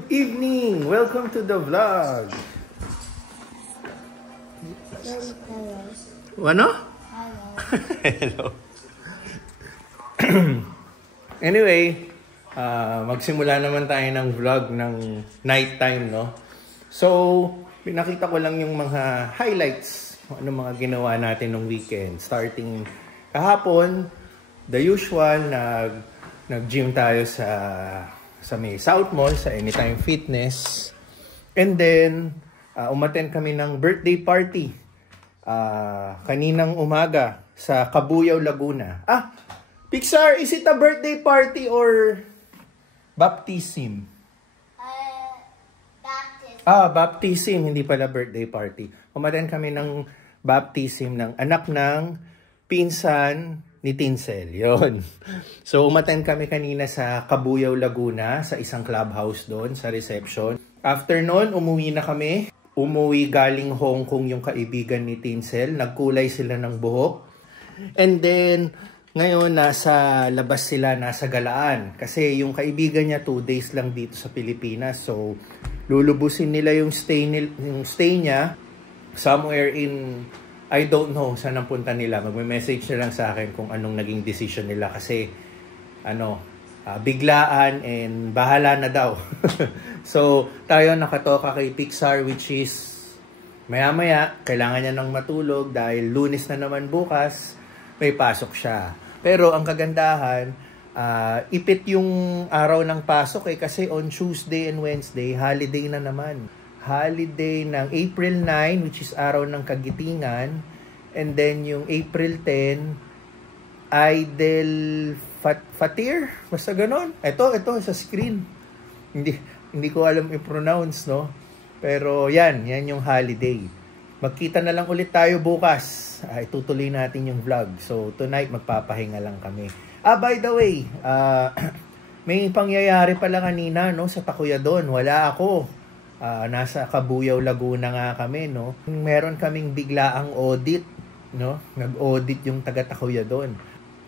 Good evening! Welcome to the vlog! Ano? Hello. Anyway, magsimula naman tayo ng vlog ng nighttime, no? So, pinakita ko lang yung mga highlights, ano mga ginawa natin ng weekend. Starting kahapon, the usual, nag-gym tayo sa may South Mall, sa Anytime Fitness. And then, umattend kami ng birthday party kaninang umaga sa Cabuyao, Laguna. Pixar, is it a birthday party or baptism? Baptism, hindi pala birthday party. Umattend kami ng baptism ng anak ng pinsan ni Tinsel. Yun. So, umattend kami kanina sa Cabuyao, Laguna, sa isang clubhouse doon, sa reception. After nun, umuwi na kami. Umuwi galing Hong Kong yung kaibigan ni Tinsel. Nagkulay sila ng buhok. And then, ngayon, nasa labas sila, nasa galaan. Kasi yung kaibigan niya, 2 days lang dito sa Pilipinas. So, lulubusin nila yung stay niya somewhere in, I don't know saan ang punta nila. Magme-message na lang sa akin kung anong naging decision nila. Kasi, biglaan and bahala na daw. So, tayo nakatoka kay Pixar, which is maya-maya, kailangan niya ng matulog dahil Lunes na naman bukas, may pasok siya. Pero ang kagandahan, ipit yung araw ng pasok kasi on Tuesday and Wednesday, holiday na naman. Holiday ng April 9, which is araw ng Kagitingan, and then yung April 10, Idel Fatir, basta ganon. Ito sa screen. Hindi ko alam i-pronounce, no? Pero yan yung holiday. Magkita na lang ulit tayo bukas. Itutuloy natin yung vlog. So tonight magpapahinga lang kami. By the way, may pangyayari pala kanina, no, sa Tacuyadon. Wala ako. Nasa Cabuyao, Laguna nga kami, no. Meron kaming biglaang audit, no. Nag-audit yung taga Tacuyadon.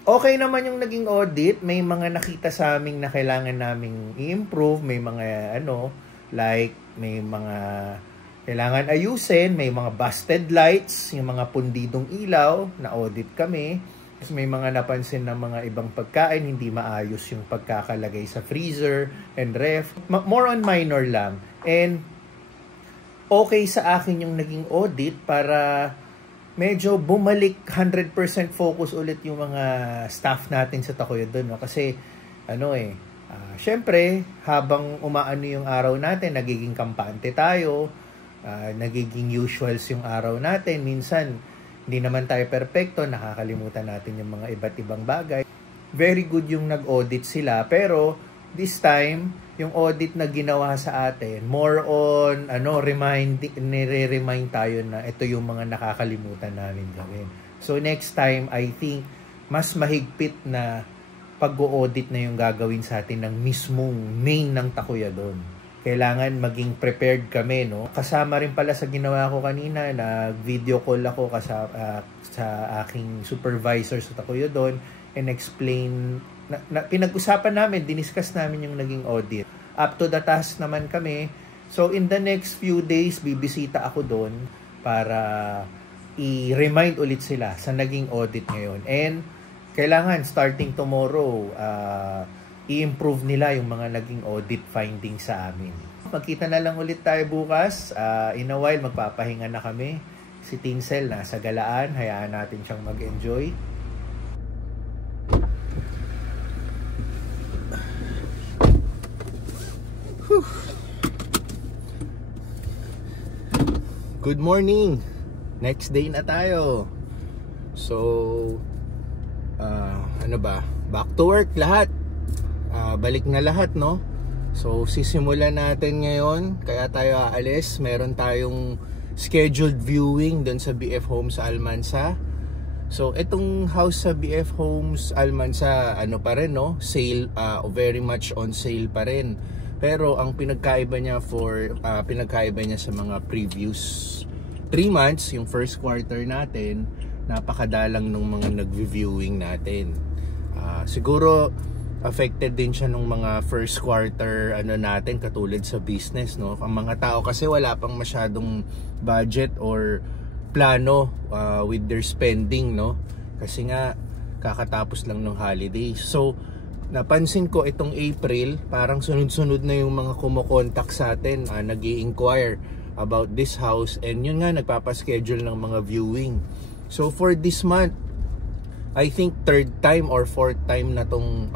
Okay naman yung naging audit. May mga nakita sa amin na kailangan naming i-improve. May mga may mga kailangan ayusin. May mga busted lights, yung mga pundidong ilaw na audit kami. May mga napansin na mga ibang pagkain, hindi maayos yung pagkakalagay sa freezer and ref. More on minor lang. And okay sa akin yung naging audit para medyo bumalik 100% focus ulit yung mga staff natin sa Tacuyadon, no? Kasi syempre habang umaano yung araw natin, nagiging kampante tayo, nagiging usuals yung araw natin. Minsan hindi naman tayo perfecto, nakakalimutan natin yung mga iba't ibang bagay. Very good yung nag-audit sila, pero this time yung audit na ginawa sa atin, more on nire-remind tayo na ito yung mga nakakalimutan namin gawin. So next time, I think mas mahigpit na pag-audit na yung gagawin sa atin ng mismong main ng Tacuyadon. Kailangan maging prepared kami, no? Kasama rin pala sa ginawa ko kanina, nag-video call ako sa aking supervisor sa Tacuyadon and explain, pinag-usapan namin, diniscuss namin yung naging audit. Up to the task naman kami. So, in the next few days, bibisita ako doon para i-remind ulit sila sa naging audit ngayon. And, kailangan, starting tomorrow, i-improve nila yung mga naging audit findings sa amin. Magkita na lang ulit tayo bukas. In a while, magpapahinga na kami. Si Tinsel nasa galaan. Hayaan natin siyang mag-enjoy. Good morning! Next day na tayo. So, back to work lahat. Balik na lahat, no? So, sisimulan natin ngayon. Kaya tayo aalis. Meron tayong scheduled viewing doon sa BF Homes Almansa. So, itong house sa BF Homes Almansa, pa rin, no? Sale, very much on sale pa rin. Pero, ang pinagkaiba niya sa mga previous 3 months, yung first quarter natin, napakadalang ng mga nag-viewing natin. Siguro, affected din siya nung mga first quarter ano natin, katulad sa business, no? Ang mga tao kasi wala pang masyadong budget or plano with their spending, no? Kasi nga kakatapos lang ng holiday. So napansin ko itong April, parang sunod-sunod na yung mga kumokontak sa atin, nag-i-inquire about this house, and yun nga, nagpapaschedule ng mga viewing. So for this month, I think third time or fourth time na tong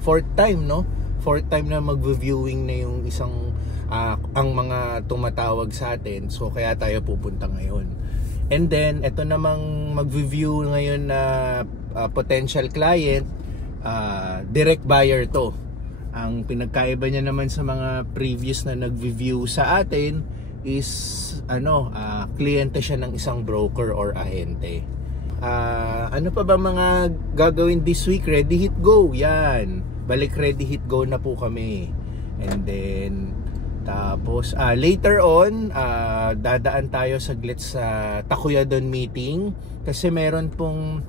fourth time, no? Fourth time na mag-viewing na yung isang ang mga tumatawag sa atin. So kaya tayo pupunta ngayon. And then ito namang mag-view ngayon na potential client, direct buyer to. Ang pinagkaiba niya naman sa mga previous na nag-view sa atin is kliyente siya ng isang broker or ahente. Ano pa ba mga gagawin this week? Ready, hit, go. Yan. Balik ready, hit, go na po kami. And then tapos later on, dadaan tayo saglit sa Tacuyadon meeting kasi meron pong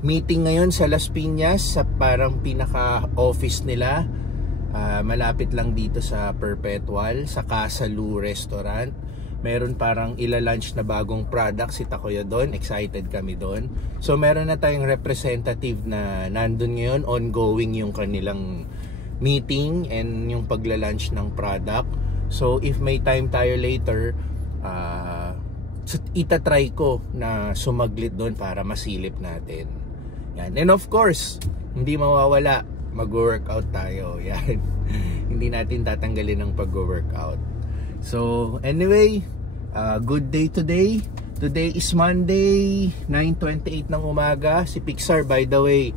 meeting ngayon sa Las Piñas, sa parang pinaka-office nila. Malapit lang dito sa Perpetual, sa Casa Lu Restaurant. Meron parang ila-launch na bagong product si Tacuyadon. Excited kami doon. So meron na tayong representative na nandun ngayon. Ongoing yung kanilang meeting and yung pagla-launch ng product. So if may time tayo later, itatry ko na sumaglit doon para masilip natin. Yan. And of course, hindi mawawala, mag-workout tayo. Yan. Hindi natin tatanggalin ang pag-workout. So anyway, good day today. Today is Monday, 9:28 ng umaga. Si Pixar, by the way,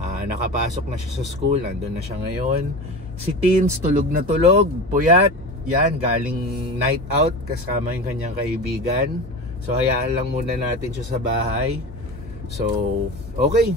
nakapasok na siya sa school. Nandun na siya ngayon. Si Teens, tulog na tulog, puyat. Yan, galing night out kasama yung kanyang kaibigan. So hayaan lang muna natin siya sa bahay. So okay.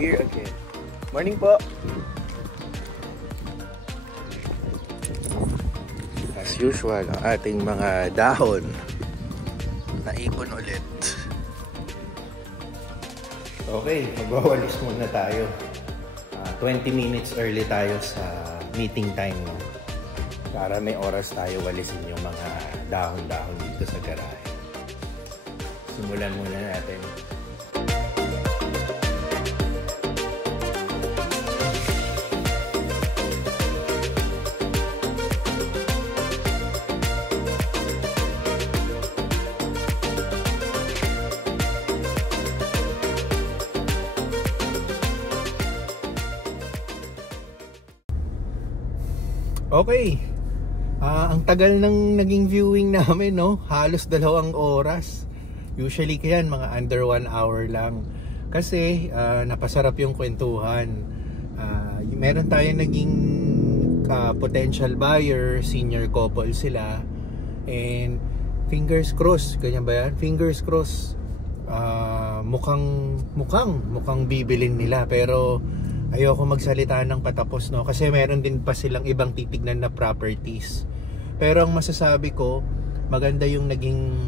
Here again. Morning po. As usual, ang ating mga dahon naipon ulit. Okay, magwawalis muna tayo. 20 minutes early tayo sa meeting time, no? Para may oras tayo walisin yung mga dahon-dahon dito sa garahe. Simulan muna natin. Okay. Ang tagal ng naging viewing namin, no? Halos 2 oras. Usually kayan mga under 1 hour lang. Kasi napasarap yung kwentuhan. Meron tayong naging potential buyer, senior couple sila. And fingers crossed, ganyan ba yan? Fingers crossed. Mukhang bibilin nila, pero ayoko magsalita ng patapos, no? Kasi meron din pa silang ibang titignan na properties. Pero ang masasabi ko, maganda yung naging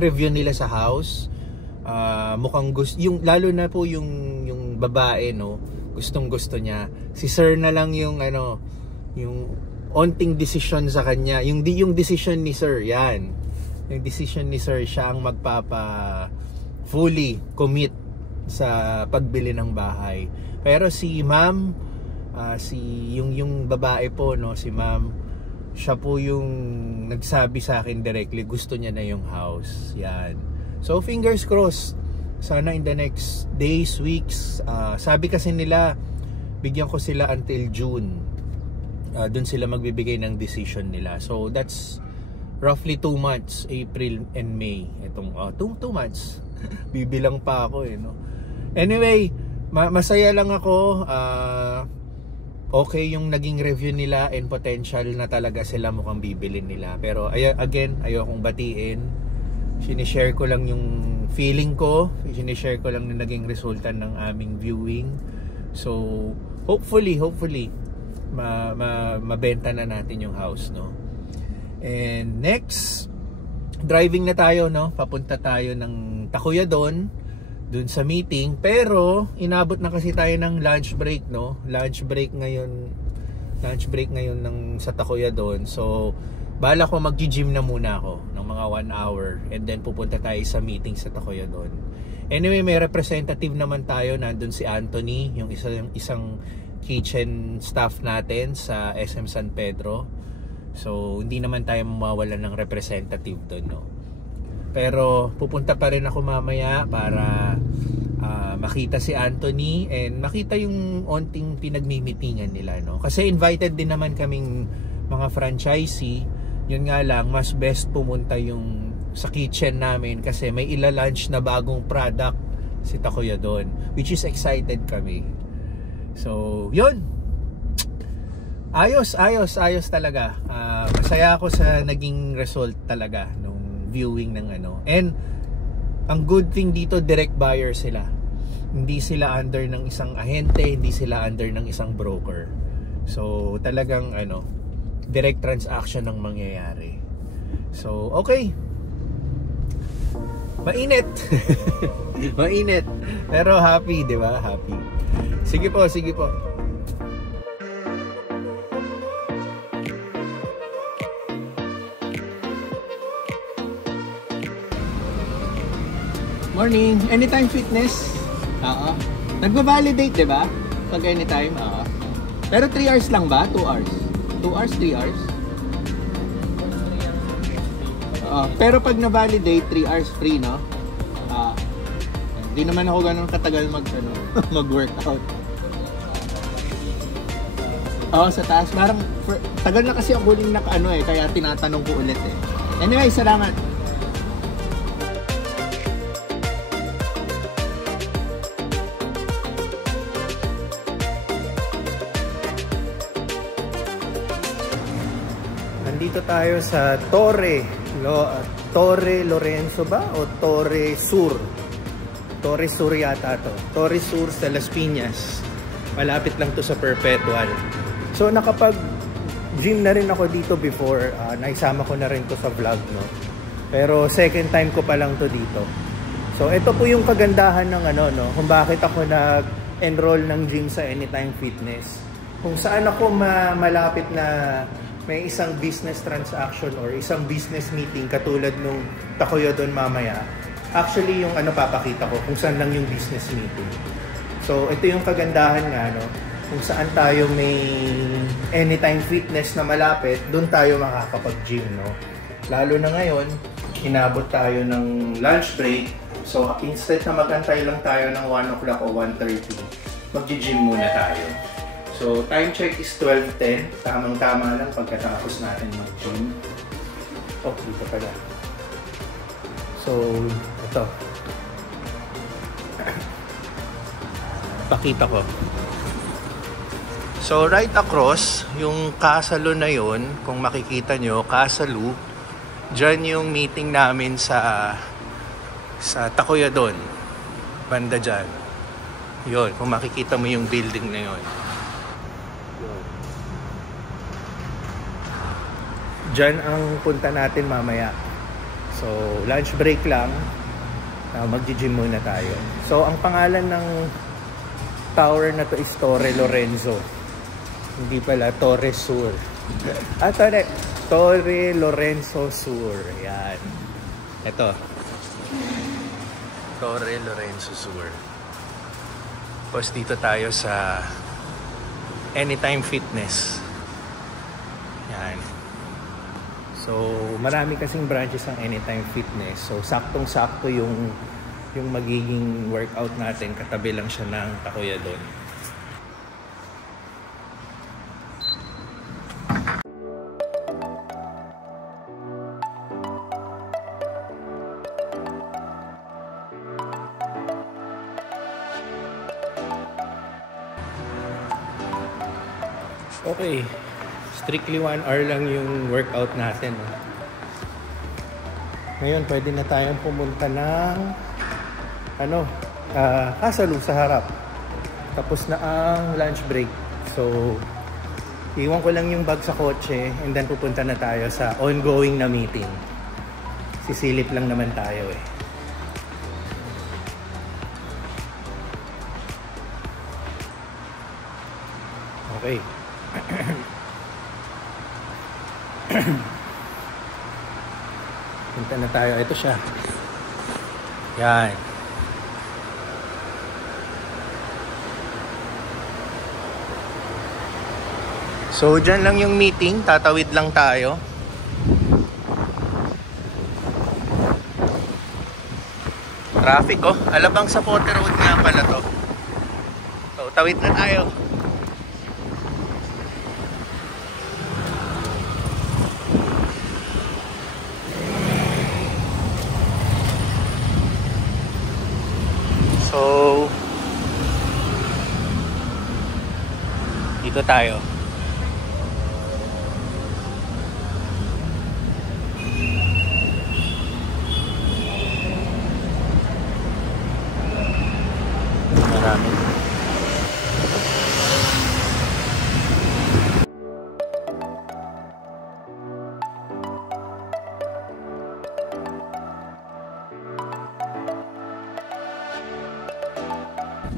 review nila sa house. Mukhang gusto, yung lalo na po yung babae, no? Gustong-gusto niya. Si sir na lang yung yung onting decision sa kanya. Yung decision ni sir, yan. Yung decision ni sir, siya ang fully commit sa pagbili ng bahay. Pero si ma'am, yung babae po, no, si ma'am, siya po yung nagsabi sa akin directly, gusto niya na yung house. Yan. So fingers crossed, sana in the next days, weeks, sabi kasi nila bigyan ko sila until June. Doon sila magbibigay ng decision nila. So that's roughly 2 months, April and May. Itong 2 months. Bibilang pa ako, no. Anyway, masaya lang ako. okay yung naging review nila and potential na talaga sila mukhang bibilin nila. Pero again, ayokong batiin. Sinishare ko lang yung feeling ko. Sinishare ko lang na naging resulta ng aming viewing. So, hopefully, mabenta na natin yung house, no? And next, driving na tayo, no? Papunta tayo ng Tacuyadon, dun sa meeting, pero inabot na kasi tayo ng lunch break, no? Lunch break ngayon ng sa Tacuyadon. So bala ko mag-gym na muna ako ng mga 1 hour and then pupunta tayo sa meeting sa Tacuyadon. Anyway, may representative naman tayo, nandun si Anthony, yung isang kitchen staff natin sa SM San Pedro. So hindi naman tayo mawawalan ng representative doon, no? Pero pupunta pa rin ako mamaya para makita si Anthony and makita yung onting pinagmimitingan nila, no? Kasi invited din naman kaming mga franchisee. Yun nga lang, mas best pumunta yung sa kitchen namin kasi may ila-launch na bagong product si Tacuyadon, which is excited kami. So, yun. Ayos talaga. Masaya ako sa naging result talaga nung viewing ng ano. And ang good thing dito, direct buyer sila. Hindi sila under ng isang ahente, hindi sila under ng isang broker. So talagang ano, direct transaction ang mangyayari. So okay. Mainit. Mainit. Pero happy, 'di ba? Happy. Sige po. Morning. Anytime Fitness. Oo. Nagba-validate, 'di ba? Pag anytime, oo. Pero 3 hours lang ba? 2 hours? 2 hours, 3 hours? Oo. Pero pag na-validate, 3 hours free, no? Hindi naman ako ganun katagal mag-workout. Oo, sa taas. Parang tagal na kasi ako huling kaya tinatanong ko ulit eh. Anyway, salamat. Nandito tayo sa Torre Lorenzo ba? O Torre Sur? Torre Sur yata to. Torre Sur sa Las Piñas. Malapit lang to sa Perpetual. So nakapag-gym na rin ako dito before. Naisama ko na rin to sa vlog, no? Pero second time ko pa lang to dito. So ito po yung kagandahan ng kung bakit ako nag-enroll ng gym sa Anytime Fitness. Kung saan ako malapit na may isang business transaction or isang business meeting katulad nung Tacuyadon mamaya, actually yung papakita ko kung saan lang yung business meeting. So ito yung kagandahan nga, kung saan tayo may Anytime Fitness na malapit, doon tayo makakapag-gym, no? Lalo na ngayon, inabot tayo ng lunch break. So instead na mag-antay lang tayo ng 1 o'clock o 1:30, mag-gym muna tayo. So, time check is 12:10. Tamang-tama lang pagkatapos natin mag-gym. Oh, dito pala. So, ito. Pakita ko. So, right across, yung Kasalo na yun, kung makikita nyo, Kasalo, dyan yung meeting namin sa Tacuyadon. Banda dyan. Yun, kung makikita mo yung building na yun. Diyan ang punta natin mamaya. So, lunch break lang. Mag-gym muna tayo. So, ang pangalan ng tower na to is Torre Lorenzo. Hindi pala, Torre Sur. Torre Lorenzo Sur. Yan. Ito. Torre Lorenzo Sur. Tapos dito tayo sa Anytime Fitness. Yan. So, marami kasing branches ng Anytime Fitness. So, saktong-sakto yung magiging workout natin. Katabi lang siya ng Tacuyadon. Okay, strictly 1 hour lang yung workout natin. Ngayon, pwede na tayong pumunta ng Kasalu sa harap. Tapos na ang lunch break. So, iwan ko lang yung bag sa kotse and then pupunta na tayo sa ongoing na meeting. Sisilip lang naman tayo eh. Okay. Punta na tayo. Ito siya. Yan. So, dyan lang yung meeting. Tatawid lang tayo. Traffic, oh. Alabang sa Pote Road nga pala to. So, tawid na tayo. So, dito tayo. Marami.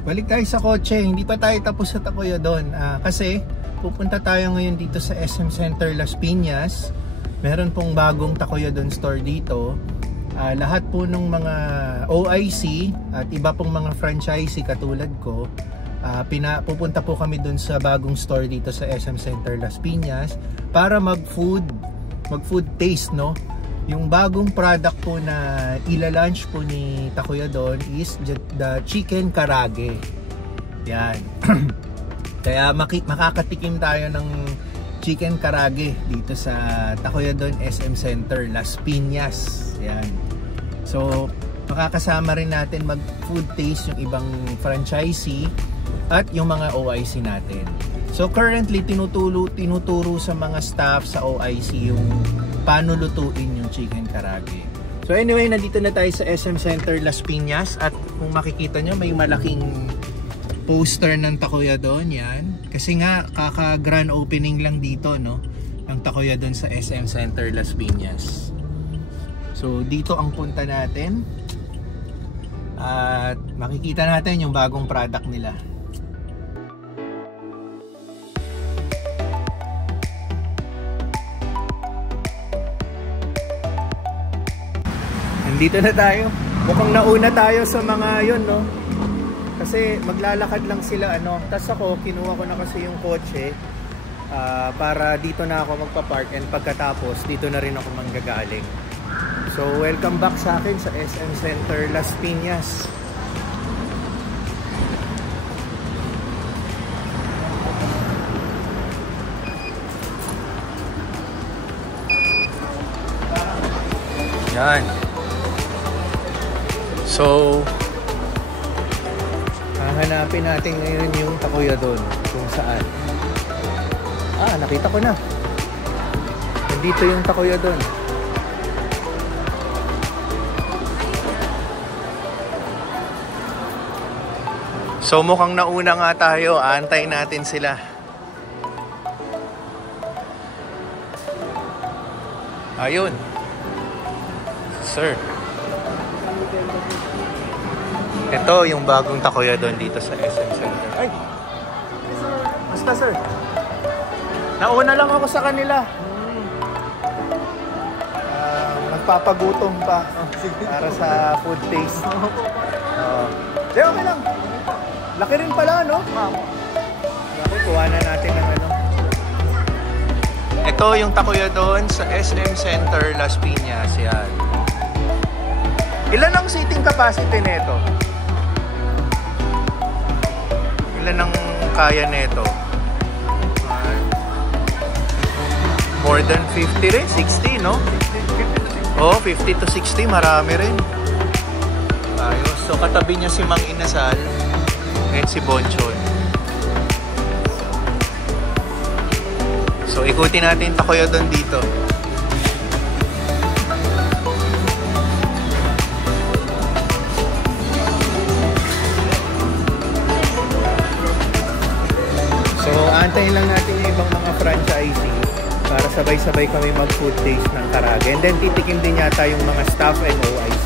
Balik tayo sa kotse, hindi pa tayo tapos sa Tacuyodon kasi pupunta tayo ngayon dito sa SM Center Las Piñas. Meron pong bagong Tacuyodon store dito. Lahat po ng mga OIC at iba pong mga franchisee katulad ko, pupunta po kami dun sa bagong store dito sa SM Center Las Piñas para mag-food taste, no? Yung bagong product po na ila-launch po ni Tacuyodon is the chicken karage. Yan. Kaya makakatikim tayo ng chicken karage dito sa Tacuyodon SM Center Las Piñas. Yan. So, makakasama rin natin mag-food taste yung ibang franchisee at yung mga OIC natin. So, currently tinuturo sa mga staff sa OIC yung paano lutuin yung chicken karage. So anyway, nandito na tayo sa SM Center Las Piñas at kung makikita nyo may malaking poster ng Tacuyodon yan. Kasi nga kaka-grand opening lang dito, no, ng Tacuyodon sa SM Center Las Piñas. So dito ang punta natin at makikita natin yung bagong product nila. Dito na tayo. Mukhang nauna tayo sa mga yun, no? Kasi maglalakad lang sila, ano. Tapos ako, kinuha ko na kasi yung kotse para dito na ako magpa-park and pagkatapos, dito na rin ako manggagaling. So, welcome back sa akin sa SM Center Las Piñas. Yan. So, hahanapin natin ngayon yung Tacuyodon kung saan. Nakita ko na. Nandito yung Tacuyodon. So, mukhang nauna nga tayo. Aantayin natin sila. Ayun. Sir. Ito yung bagong Tacuyodon dito sa SM Center. Ay! Basta sir? Nauna lang ako sa kanila. Nagpapagutom pa para sa food taste. Di, okay lang. Laki rin pala, no? Okay, kuha na natin ng ano. Ito yung Tacuyodon sa SM Center Las Piñas. Yan. Ilan ang seating capacity nito? Ilan ang kaya nito? More than 50 rin? 60, no? 50 to 60, marami rin. Ayos. So, katabi niya si Mang Inasal and si Bonchon. So ikutin natin Takoyodon dito. So antayin lang natin yung ibang mga franchisee para sabay-sabay kami mag-food taste ng Karage. And then titikim din yata yung mga staff and OIC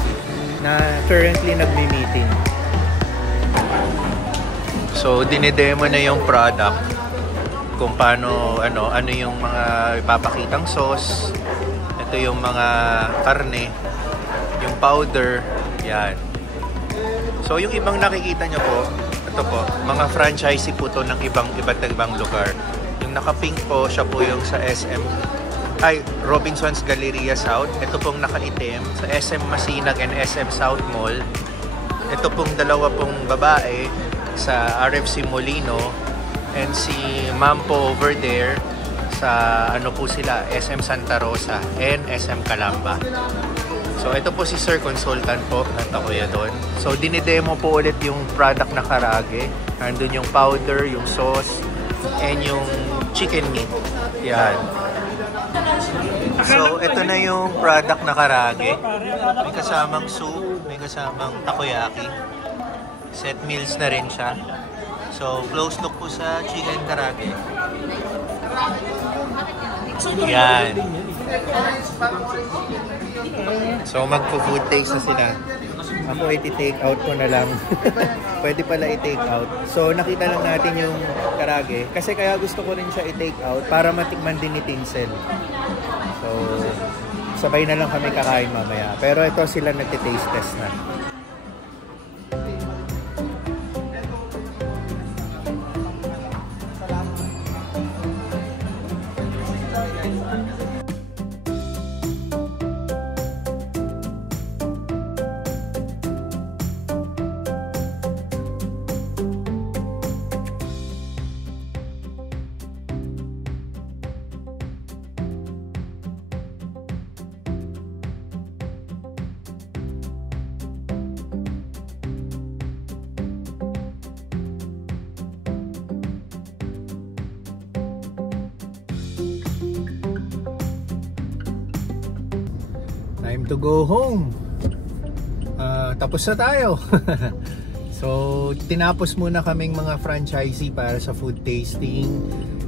na currently nagmi-meeting. So dinidemo na yung product kung paano ano yung mga ipapakitang sauce. Ito yung mga karne, yung powder, yan. So yung ibang nakikita nyo po, ito po, mga franchisee po to ng iba't ibang lugar. Yung naka-pink po, siya po yung sa SM, Robinson's Galleria South. Ito pong naka-itim sa SM Masinag and SM South Mall. Ito pong dalawa pong babae sa RFC Molino, and si ma'am po over there sa ano po sila, SM Santa Rosa and SM Calamba. So ito po si Sir Consultant po ng Takoyodon. So dinidemo po ulit yung product na Karage. Nandun yung powder, yung sauce, and yung chicken meat. Yan. So ito na yung product na Karage. May kasamang soup, may kasamang takoyaki. Set meals na rin siya. So close look po sa chicken Karage. Yan. So magpo-food taste na sila. Ako i-take out ko na lang. Pwede pala i-take out. So nakita lang natin yung Karage. Kasi kaya gusto ko rin siya i-take out para matikman din ni Tinsel. So sabay na lang kami kakain mamaya. Pero ito sila nagti-taste test na. Time to go home. Tapos na tayo. So tinapos muna kaming mga franchisee para sa food tasting,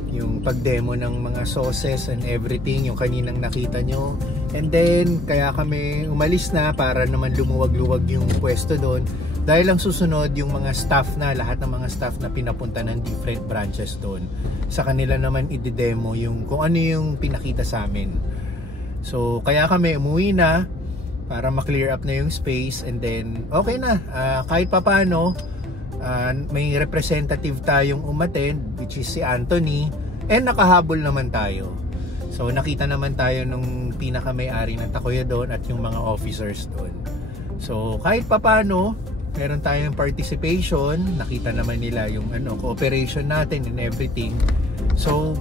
yung pag-demo ng mga sauces and everything, yung kaninang nakita nyo. And then kaya kami umalis na para naman lumuwag-luwag yung pwesto doon. Dahil ang susunod yung mga staff na, lahat ng mga staff na pinapunta ng different branches doon. Sa kanila naman i-demo yung kung ano yung pinakita sa amin. So kaya kami umuwi na para ma-clear up na yung space, and then okay na, kahit papano may representative tayong umattend, which is si Anthony, and nakahabol naman tayo. So nakita naman tayo nung pinaka-may-ari ng Takoyodon at yung mga officers doon. So kahit papano meron tayong participation, nakita naman nila yung cooperation natin and everything. So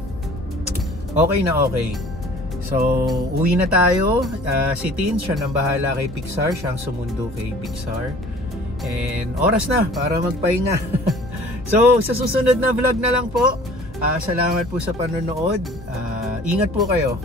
okay na okay. So, uwi na tayo. Si Tin, siya nang bahala kay Pixar. Siyang sumundo kay Pixar. And oras na para magpahinga. So, sa susunod na vlog na lang po. Salamat po sa panonood. Ingat po kayo.